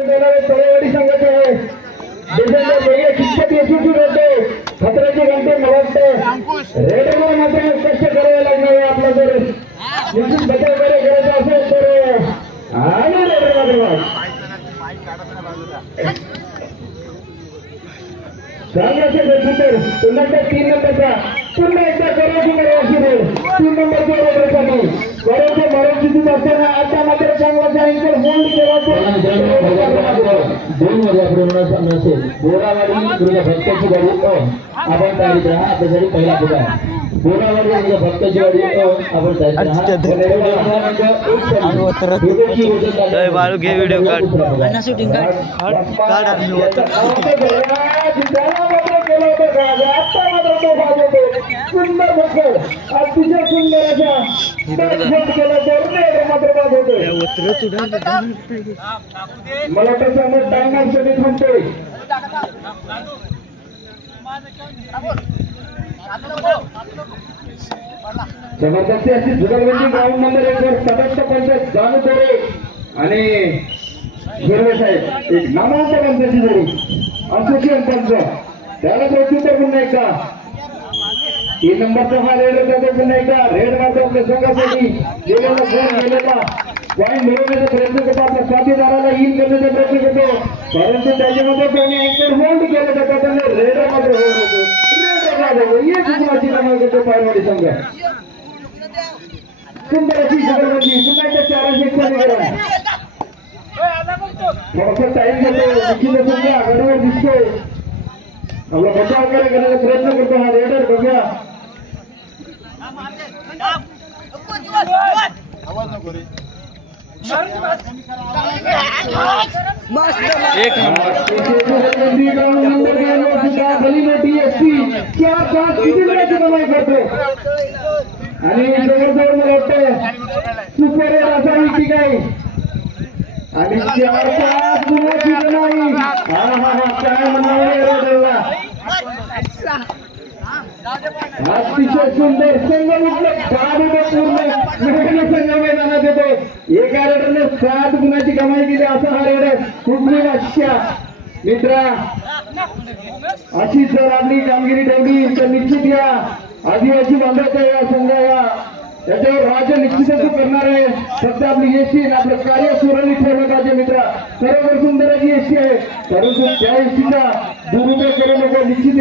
तळेवाडी संघाचे आहे डिफेंडर वेगळे कितपत यशस्वी होते खतऱ्याचे घंटे मला वाटतं रेडवर मात्र कष्ट करावे लागणार आहे आपला जर निश्चित बचाव कार्य करायचा असेल तर आणि रेडर मात्र सांगायचे तर पुन्हा एकदा तीन नंबरचा पुन्हा एकदा करायची करायची तीन नंबरच्या रेडरसाठी करायचे मराठी स्थितीत असताना आता मात्र चांगला अँकर होल्ड केला दोन मध्ये आपण नसेल बोरावाडी तुझ्या भक्ताची गाडी अ आपण तयारीत राहा आपल्यासाठी पहिला पुढा बोरावाडी तुझ्या भक्ताची गाडी अ आपण तयारीत राहा जय बाळू घे व्हिडिओ काढ शूटिंग काढ आणि सुंदर भक्कड अतिशय सुंदर अशा मात्र बाद होतोय मला तर समज टायमरसाठी थांबतोय जबरदस्ती अशी जुगलबंदी ग्राउंड नंबर एक वर सदस्य पंच जानू तोरे आणि हिरवे साहेब एक नामांत पंचाची जोडी असोसिएशन पंच. त्याला प्रत्युत्तर पुन्हा एकदा तीन नंबरचा हा रेड त्याचा पुन्हा एकदा रेड मारतो आपल्या संघासाठी गेलेला फोन गेलेला. पॉईंट मिळवण्याचा प्रयत्न करतो. आपल्या साथीदाराला इन करण्याचा प्रयत्न करतो. परंतु त्याच्यामध्ये त्याने अँकर होल्ड केलं. तर त्याने रेड मात्र होल्ड होतो. आघाडीवर दिसतोय. आपला बचाव वगैरे करण्याचा प्रयत्न करतो हा रेडर बघूया. एक नंबर. आणि जवळजवळ मला वाटतं सुपर असा ठीक आहे आणि चार पाच नाही हा हा हा काय म्हणावं अतिशय सुंदर संघ पूर्ण नवीन संघ मैदानात येतो. एका रेडरने सात गुणाची कमाई केली असा हा रेडर कुठली अशा मित्रा अशी जर आपली कामगिरी ठेवली तर निश्चित या. आदिवासी बांधवाच्या या संघाला त्याच्यावर राज्य निश्चितच करणार आहे. फक्त आपली एसटी आपलं कार्य सुरळीत ठेवलं पाहिजे मित्रा. सर्व सुंदर अशी एसटी आहे. परंतु त्या एसटीचा भूमिका करू नको निश्चित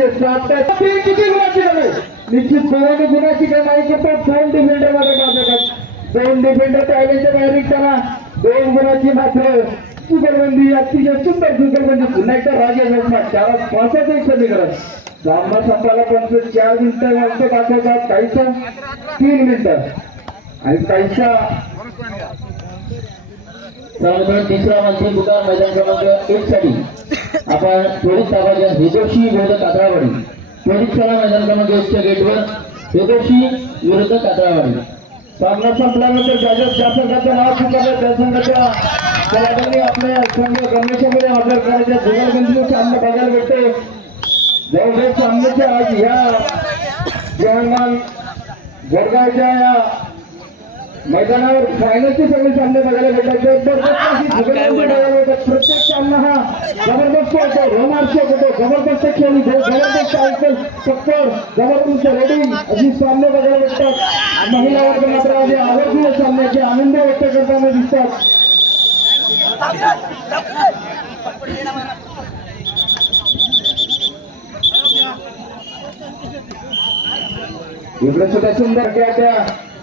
किती गुणाची नव्हे निश्चित दोन गुणाची काय नाही करतात दोन डिफेंडरमध्ये टाकतात दोन डिफेंडर टाळल्याच्या बाहेर निघताना दोन गुणाची मात्र सुगरबंदी अतिशय सुंदर सुगरबंदी पुन्हा एकदा राजा जोडणार चार पाचच एक समीकरण सामना संपायला पंच चार मिनिटं वाजता दाखवतात काहीसा तीन मिनिटं. आणि काहीसा सर्वप्रथम तिसरा मंत्री पुकार मैदान क्रमांक एक साठी आपण त्वरित ताब्यात हिदोशी विरुद्ध कात्रावाडी त्वरित कला मैदान क्रमांक एकच्या गेटवर हिदोशी विरुद्ध कात्रावाडी सामना संपल्यानंतर ज्याच्या ज्या संघाचं नाव स्वीकारलं त्या संघाच्या खेळाडूंनी आपल्या संघ गणेशामध्ये ऑर्डर करायच्या जुगलबंदी सामना बघायला भेटते. जवळजवळ सामन्याच्या आज या जवाहरलाल जळगावच्या या मैदानावर फायनलचे सगळे सामने बघायला भेटतात. प्रत्येक सामना हा जबरदस्त होतो. रोमांचक होतो. जबरदस्त खेळी जबरदस्त आयकल टक्कर जबरदस्त रेडिंग अशी सामने बघायला भेटतात. महिला वर्ग मात्र आधी आवडलेल्या सामन्याचे आनंद व्यक्त करताना दिसतात. इकडे सुद्धा सुंदर त्या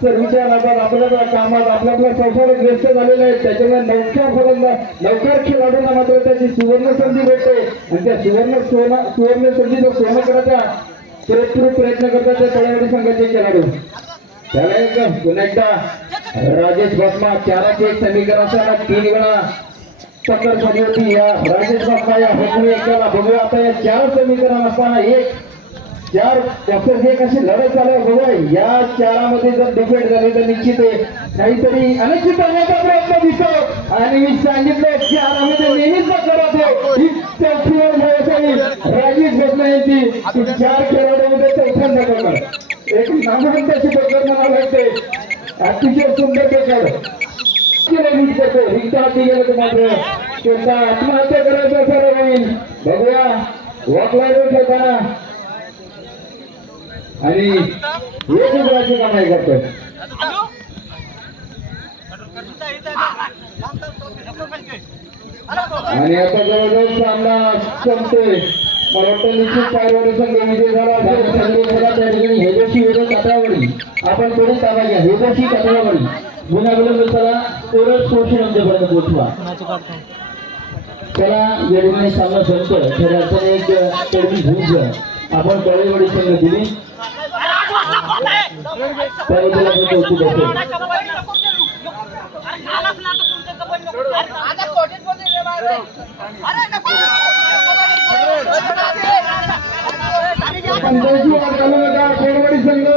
तर विचार आपण आपल्या कामात आपल्या आपल्या संसारात व्यस्त झालेले आहेत. त्याच्यामुळे नौकार फलंदाज नौकार खेळाडूंना मात्र त्याची सुवर्ण संधी भेटते. आणि त्या सुवर्ण सोना सुवर्ण संधीचं सोनं करायचा प्रयत्न प्रयत्न करतात त्या तळेवाडी संघाचे खेळाडू. त्याला एक पुन्हा एकदा राजेश बसमा चाराचे एक समीकरण असताना तीन वेळा टक्कर झाली होती. या राजेश बसमा या होती एकाला बघूया. आता या चार समीकरण असताना एक यार त्याचं जे अशी लढत झालं बघा या चारामध्ये जर डिफेंड झाली तर निश्चित आहे. काहीतरी अनिश्चित करण्याचा प्रयत्न दिसतो. आणि मी सांगितलं चारामध्ये नेहमीच करत आहे ही चौथी ओव्हर खेळायची राजेश बसमा यांची चार खेळाडूमध्ये चौथ्यांदा करणार. एक नामवंत अशी पद्धत मला वाटते अतिशय सुंदर प्रकार रिक्षा हाती गेलं तर मात्र आत्महत्या करायचं असं होईल. बघूया. वॉकला ठेवताना आणि एक रुपयाची कमाई करतो आणि आता जवळजवळ सामना संपतोय. मला वाटतं निश्चित पायवाडी संघ विजय झाला. असेल. संघ झाला त्या ठिकाणी विरोध आपण त्वरित ताबा घ्या हेदोशी कातरावडी गुन्हा चला तोरच सोशल आमच्यापर्यंत पोहोचवा. त्याला या ठिकाणी सामना संपतोय एक आपण कळेवाडी संघ दिली. त्याबद्दल आपण कौतुक खेळवाडी संघ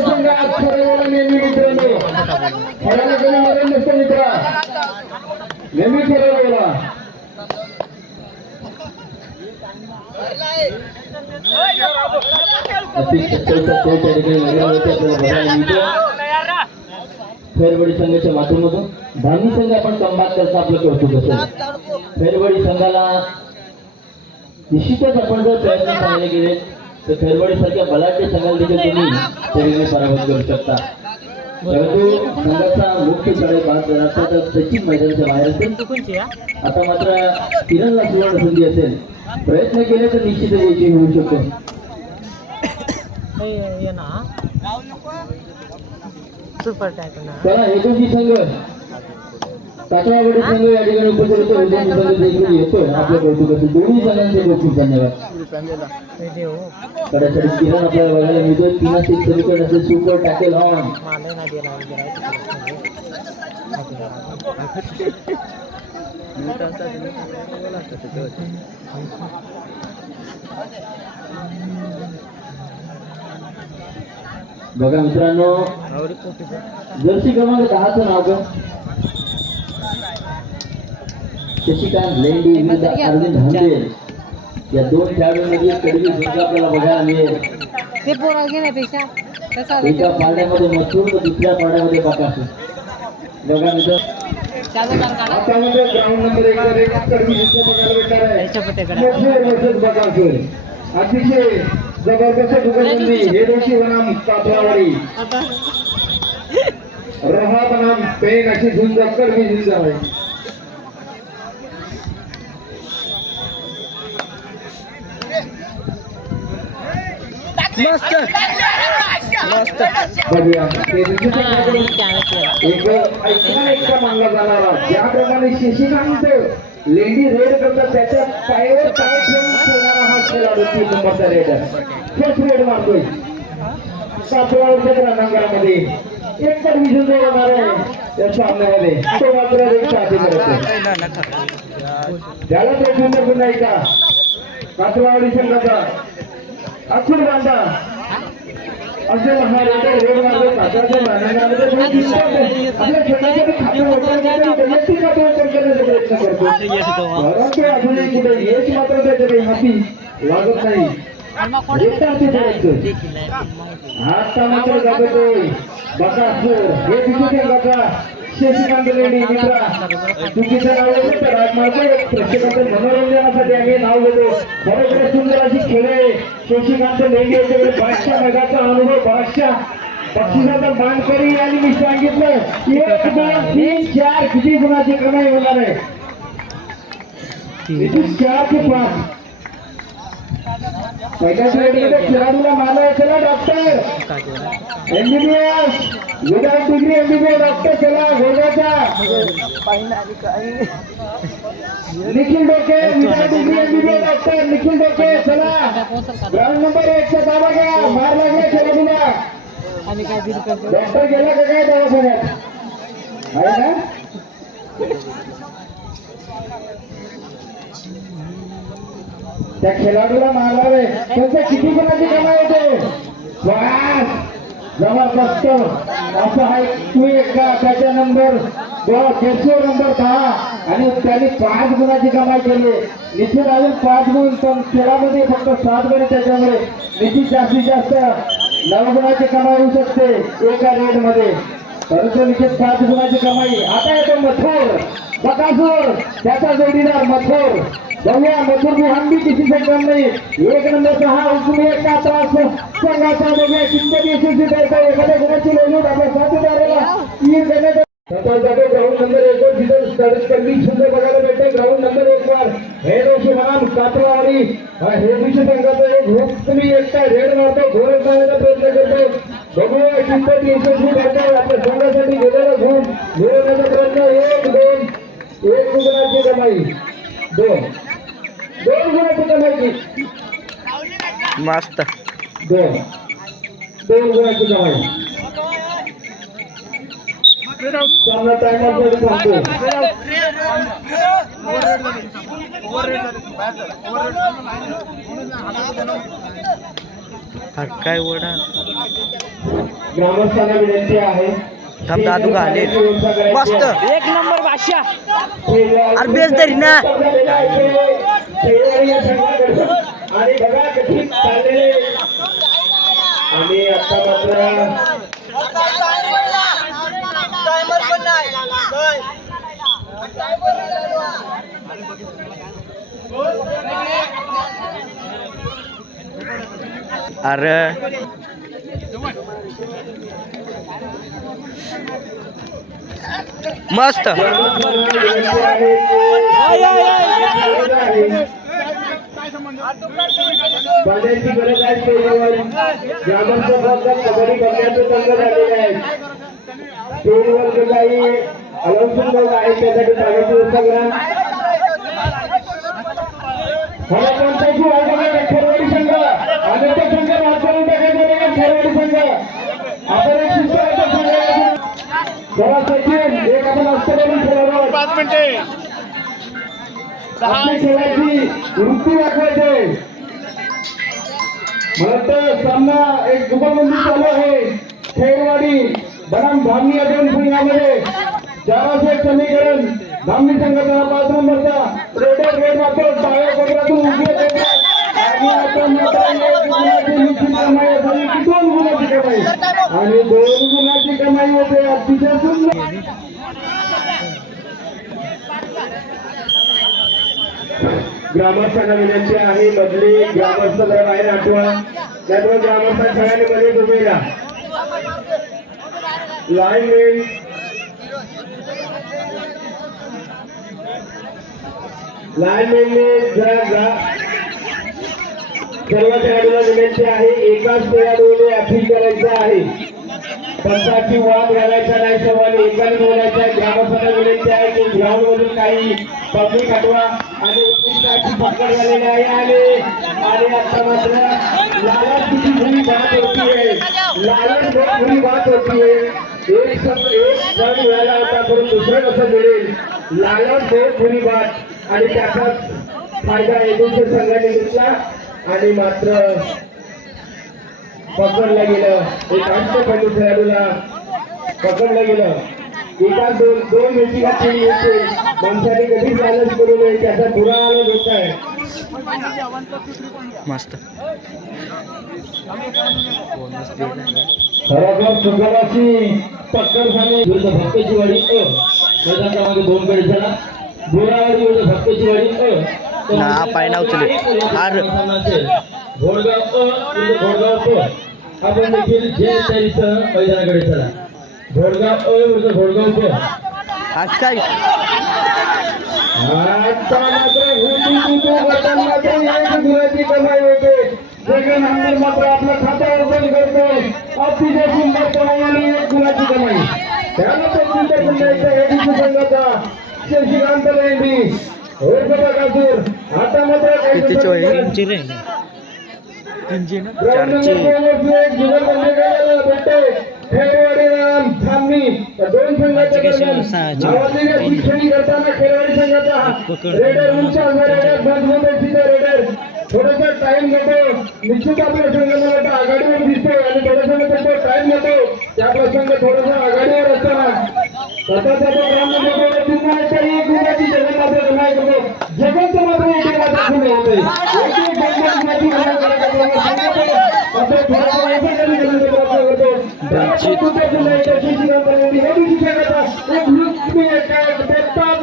संघ आज नेहमी मित्रांनो. नेहमी अतिशय सत्तर सत्तर त्या ठिकाणी महिला होत्या आपल्याला बघायला मिळतं फेरवडी संघाच्या माध्यमातून धामी संघ आपण कंबात करता आपलं कौतुक असेल फेरवडी संघाला निश्चितच आपण जर प्रयत्न चांगले केले तर फेरवडी सारख्या बलाढ्य संघाला देखील तुम्ही पराभूत करू शकता. परंतु संघाचा मुख्य बाद अर्थातच सचिन मैदानाच्या बाहेर असेल. आता मात्र किरणला सुवर्ण संधी असेल. प्रयत्न केले तर यशस्वी होऊ शकतो. सुपर टायटन चला हेतूची संघ. काकडावडी संघ या ठिकाणी उपस्थित होतो. हेतूची संघ देखील येतोय. आपल्या कौतुक दोन्ही संघांचे खूप धन्यवाद. आपल्याला बघायला मिळतोय तीन एक समीकरण असेल सुपर टॅकेल ऑन मला ना दिला वगैरे बघा मित्रांनो जर्सी क्रमांक दहाचं नाव का शशिकांत लेंडी विरुद्ध अरविंद हंडे या दोन खेळाडूंमध्ये कडवी झुंज आपल्याला बघायला मिळेल. ते पोरा घेण्यापेक्षा एका पारड्यामध्ये मसूर तर दुसऱ्या पारड्यामध्ये बकासूर. बघा मित्र. ग्राउंड नंबर एक वर एक बघायला भेटणार आहे. अतिशय जबरदस्त दुकानबंदी हे दोषी बनाम कापलावाडी रहा बनाम पेन अशी झुंज कर्मी झुंज आहे मस्त मस्त बघूया ते दुसऱ्या खेळाडू एक ऐकता ज्याप्रमाणे शशिकांत लेडी रेड करतात त्याच्या पायावर पाय ठेवून खेळणारा हा खेळाडू तीन नंबरचा रेडर फर्स्ट रेड मारतोय. सातव्या एक तर विजय होणार आहे त्या सामन्यामध्ये. तो मात्र रेड करतो त्याला प्रचंड पुन्हा ऐका कातवाडी संघाचा अखुड बांधा असे हा आपल्या खाते वैयक्तिक करण्याचा प्रयत्न करतो. परंतु अजूनही कुठे यश मात्र त्याच्या काही हाती लागत नाही. आता मात्र हे बघा. शशिकांत लेडी मित्रा चुकीचं नाव घेतो तर माझं एक प्रेक्षकांचं मनोरंजनासाठी आम्ही नाव घेतो. बरोबर सुंदर अशी खेळ आहे. शशिकांत लेडी याच्याकडे बऱ्याचशा मेघाचा अनुभव बऱ्याचशा बक्षिसाचा मानकरी आणि मी सांगितलं एक दोन तीन चार किती गुणाची कमाई होणार आहे? किती चार ते पाच. श्रेणीमध्ये खेळाडूला मानव चला doctor MBBS without degree MBBS doctor चला गोगाचा Nikhil Doke without degree MBBS doctor Nikhil Doke चला. ग्राउंड नंबर एक चा दाबा घ्या. मार लागला खेळाडूला. डॉक्टर गेला का काय दवाखान्यात? आहे ना? त्या खेळाडूला मारावे. त्यांच्या किती गुणाची कमाई होते? जबरदस्त. असं आहे तू एक का त्याच्या नंबर दीडशे नंबर दहा. आणि त्यांनी पाच गुणाची कमाई केली. निश्चित अजून पाच गुण पण खेळामध्ये फक्त सात गुण त्याच्यामुळे निश्चित जास्तीत जास्त नऊ गुणाची कमाई होऊ शकते एका रेडमध्ये परंतु निश्चित सात गुणाची कमाई. आता येतो मथोर. बकासूर त्याचा जोडीदार मथुर. बघूया मथुरची हंडी किती सेकंद नाही एक नंबर हा उजवी एक त्रास. संघाचा बघूया चिंतन यशस्वी करतो एखाद्या गुणाची लोणी आपल्या साथीदाराला. तीन देण्यात ग्राउंड नंबर एक वर तिथं कंडिशन बघायला भेटते ग्राउंड नंबर एक वर. संघाचा एक हुक तुम्ही एकटा रेड मारतो घोरत जाण्याचा प्रयत्न करतो. बघूया किंमत यशस्वी करतो आपल्या संघासाठी गेलेला गुण मिळवण्याचा प्रयत्न एक दोन. एक गुणाची कमाई. दोन. दोन गुणाची कमाई मस्त. दोन. दोन गुणाची कमाई. काय ओढा ग्रामस्थांना विनंती आहे. थांब दादू आले. मस्त एक नंबर भाषा अरे बेस तरी ना. अरे मस्त। पाण्याची गरज आहे. व्यवस्था करा पाच मिनिटे. वृत्ती दाखवायचे. सामना एक जुगलबंदी चालू आहे. खेळवाडी बनाम धामणी या दोन संघामध्ये चाराशे समीकरण धामणी संघाचा हा पाच नंबरचा रेडर रेड मात्र डाव्या कोपऱ्यातून उजव्या दोन गुणाची कमाई आणि दोन गुणाची कमाई होते अतिशय सुंदर ग्रामस्थांना विनंती आहे बदली ग्रामस्थ जरा बाहेर आठवा त्यामुळे ग्रामस्थ सगळ्यांनी मध्ये उभे राहा लाईन मेन लाईन मेनने जरा सर्व खेळाडूला विनंती आहे एकाच खेळाडूने अपील करायचं आहे. पंचाची वाद घालायचा नाही सर्वांनी एकाच बोलायचा आहे. ग्रामस्थांना विनंती आहे की ग्राउंड मधून काही पब्लिक हटवा आणि उत्कृष्टाची पकड झालेली आहे आणि आणि आता मात्र लालच किती बुरी बात होती आहे. लालच बहुत बुरी बात होती आहे. एक सम एक सण मिळाला होता करून दुसरं कसं मिळेल लालच बहुत बुरी बात आणि त्याचाच फायदा एजन्सी संघाने घेतला आणि मात्र पकडलं गेलं. एक अंतपणी खेळाडूला पकडलं गेलं. एका दोन दोन घातली येते माणसाने कधी बॅलन्स करू नये त्याचा बुरा आनंद होत आहे. मस्त. खरोखर सुगराची पकड झाली. विरुद्ध भक्ताची वाडी अ मैदान क्रमांक दोन कडे झाला बोरावाडी विरुद्ध भक्ताची वाडी अ ना, पाय नाव चले. आर. आपण देखील मैदानाकडे चला घोडगाव अ विरुद्ध घोडगाव आज काय आता मात्र मात्र एक गुणाची कमाई होते मात्र ओपन करतो अतिशय सुंदर कमाई आणि एक गुणाची कमाई त्यानंतर संघाचा शशिकांत किती बकासूर ना? दोन थोडासा टाइम घेतो निश्चित आपल्या संघ आघाडीवर दिसतो आणि थोडासा टाइम घेतो त्या प्रसंग थोडासा आघाडीवर असताना स्वतःचा जगत मात्र जगत मात्र होते. पर्यंत हे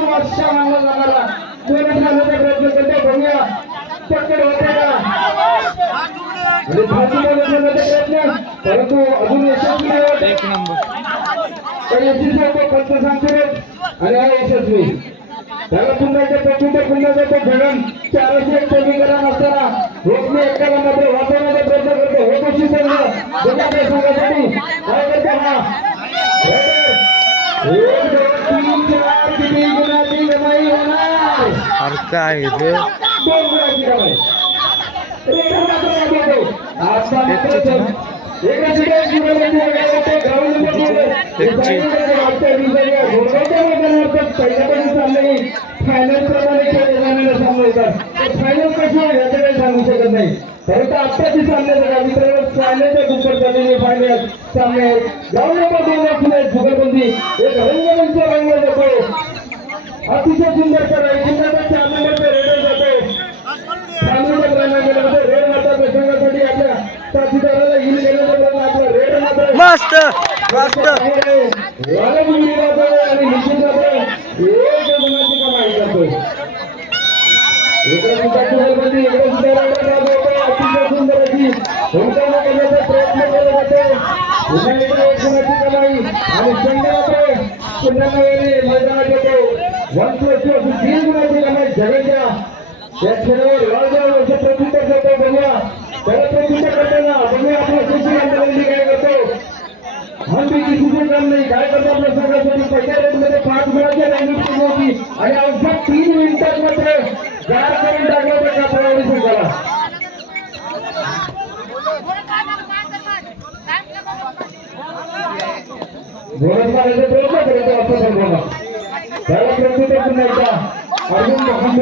वर्षा मानला जाणारा. प्रयत्न करतो बघूया. पकड होते का? परंतु अजून यशस्वी नाही. आणि हा यशस्वी. त्याला पुन्हा एकदा प्रकृती पुन्हा धडण चारशे समीकरण असताना एक मी एकाला मात्र वाचवण्याचा प्रयत्न करतो. हे गोष्टी संघासाठी काय करतो? हा काय रे. आता मात्र हे फायनल ते आहे याचं काही सांगू शकत नाही परंतु आत्ताची सामने बघा मित्रांनो फायनलच्या गुप्पर झालेले फायनल सामने आहेत दोन एक रंगमंच जातो अतिशय सुंदर कराय जिल्ह्याचा चार नंबरचा रेडर जातो सामन्याच्या प्रणालीमध्ये रेड माता प्रसंगासाठी आपल्या साथीदाराला हिल घेण्याचा प्रयत्न आपला रेड मात्र मस्त मस्त आणि निश्चित मात्र एक गुणाची कमाई करतोय इकडे सुद्धा कुमारपती, इकडे सुद्धा राजा राजा होता. अतिशय सुंदर अशी हुंकारा करण्याचा प्रयत्न केला जातो पुन्हा इकडे एक गुणाची कमाई आणि संघामध्ये पुन्हा नव्याने मैदानात येतो वन प्लस टू तीन गुणाची कमाई जगाच्या या खेळावर राजा वर्ष प्रसिद्ध करतो बघूया त्याला प्रसिद्ध करताना बघूया आपला सुशील आंदोलन काय करतो हम भी किसी से कम नहीं काय करतो आपल्या संघासाठी पहिल्या रेटमध्ये पाच गुणाच्या रँकिंग सुरू होती. आणि अवघ्या तीन मिनिटात मात्र गार करून टाकला होता कापडावरी संघाला. बोनस मारायचा प्रयत्न करतो आपल्या संघाला. त्याला प्रत्युत्तर पुन्हा एकदा अर्जुन मोहम्मद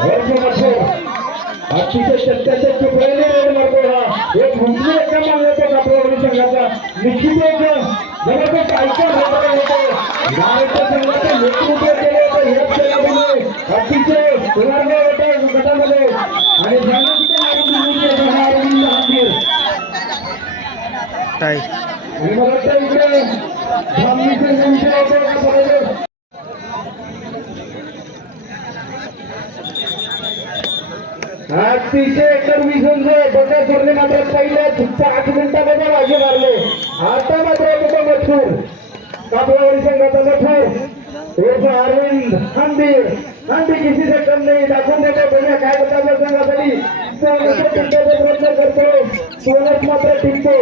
वर्ष मथुर अतिशय सत्याच्या चुकलेले रेड मारतो हा एक हुंकली एका मागतो कापडावरी संघाचा निश्चित एक जबरदस्त आयकर होता होतो भारतीय संघाचं नेतृत्व केलं होतं ह्याच खेळाडूने अतिशय पुनर्गाव होता गटामध्ये आणि जाणीवच्या नावाने हा अरविंद हातीर टाय आणि मला वाटतं इकडे धामणीचे निमिषे होते का बरोबर अतिशय एकदम जे बघा सोडले मात्र पहिल्या पाच मिनिटामध्ये मागे मारले. आता मात्र होतो मथूर कापडावरी संघाचा मथूर एक अरविंद हंबीर हंबी किसी सेकंद नाही दाखवून देतो. बघा काय बघा संघासाठी. प्रयत्न करतो सोनच मात्र टिकतो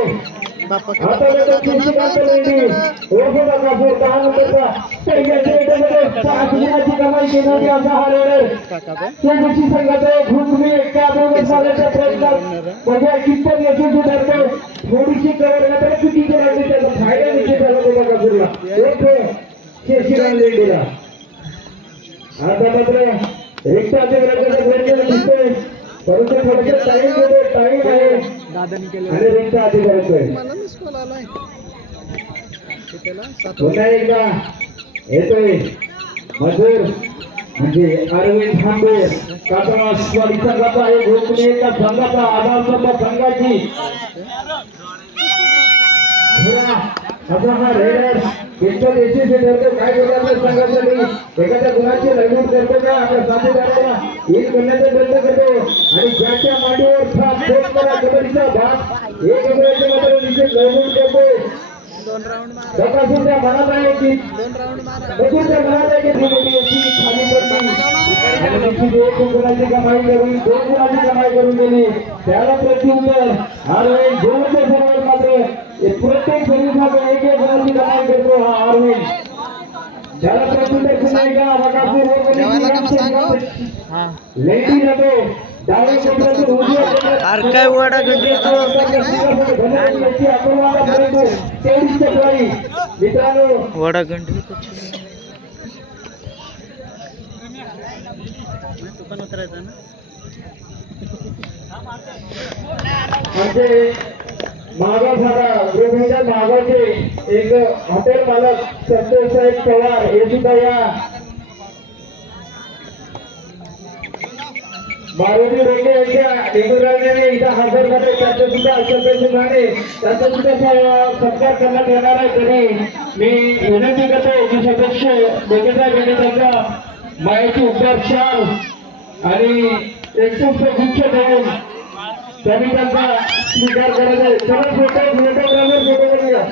आता थोडीशी कवर मात्र चुकीची त्याचा फायदा निश्चित झाला तो एक शेषीराम लेडीला आता मात्र रिक्षाच्या प्रयत्न दिसतोय परंतु थोडक्यात टाईम घेतो टाईम आहे आणि रिक्षा आधी करतोय पुन्हा एकदा. येतोय. मजूर म्हणजे अरविंद खांबे काका स्वामी संघाचा एक एका संघाचा आधार स्तंभ संघाची असा हा रेडर कितपत यशस्वी ठरतो. काय बोलायचं संघासाठी एखाद्या गुणाची लढवून करतो का? आपल्या साथीदाराला एक करण्याचा प्रयत्न करतो. आणि ज्याच्या मांडीवर करा कबड्डीचा भाग. एक करतो. दोन गुणाची कमाई करून गेली त्याला प्रत्युत्तर अरविंद दोनच्या समोर मात्र एक प्रत्येक सर्विसमध्ये एक एक गुणाची कमाई करतो हा अरविंद त्याला प्रत्युत्तर पुन्हा एकदा बकासूर हा. लेडी जातो. डाव्या काय वडा गंडी मित्रांनो वडा गंडी आमचे मागाव भागा गृहमंडळ एक हॉटेल मालक संतोष साहेब पवार हे सुद्धा या मारुती रेड्डी यांच्या डेंगूराजाने इथं हजर झाले त्यांचं सुद्धा अशोक माने त्यांचा सुद्धा सत्कार करण्यात येणार आहे. तरी मी विनंती करतो की सदस्य देवेंद्र यांनी त्यांच्या मायाची उपचार आणि एकशे गुच्छ देऊन त्यांनी त्यांचा स्वीकार करायचा आहे. सर्व फोटो फोटोग्राफर फोटो करूया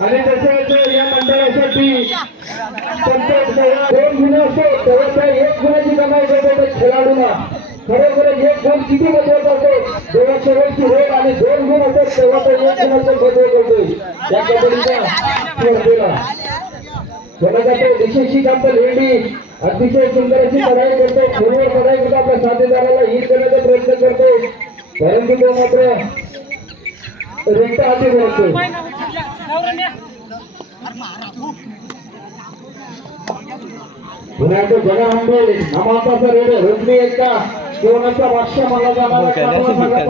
आणि तसंच या मंडळासाठी दोन गुन्हे असतो. तेव्हा त्या एक गुन्ह्याची कमाई करतो त्या खेळाडूला खरोखर एक गुण किती महत्त्वाचा असतो? जेव्हा शेवटची होईल आणि दोन गुण असतात तेव्हा तो एक गुणाचं महत्त्व करतोय त्या कबड्डीचा स्पर्धेला. बघा तो विशेषी कांत लेडी अतिशय सुंदर अशी पढाई करतो. पूर्व पढाई करतो आपल्या साथीदाराला हिट करण्याचा प्रयत्न करतो. परंतु तो मात्र रिक्त हाती बोलतो पुण्याचं जगामध्ये नामांताचा रेडर रुक्मी एकटा दोनचा वाक्य मला जाणारा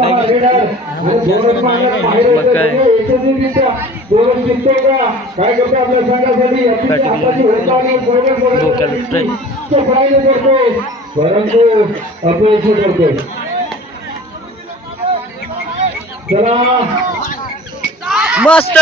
हा रेडर आणि दोनच मागण्यात बाहेर येतो. मग काय? यशस्वीरित्या दोनच जिंकतो का? काय करतो आपल्या संघासाठी? अतिशय हाताची होताली बरोबर बरोबर डोक्याला ट्रेन. प्रयत्न करतो परंतु अपयशी करतो चला. मस्त.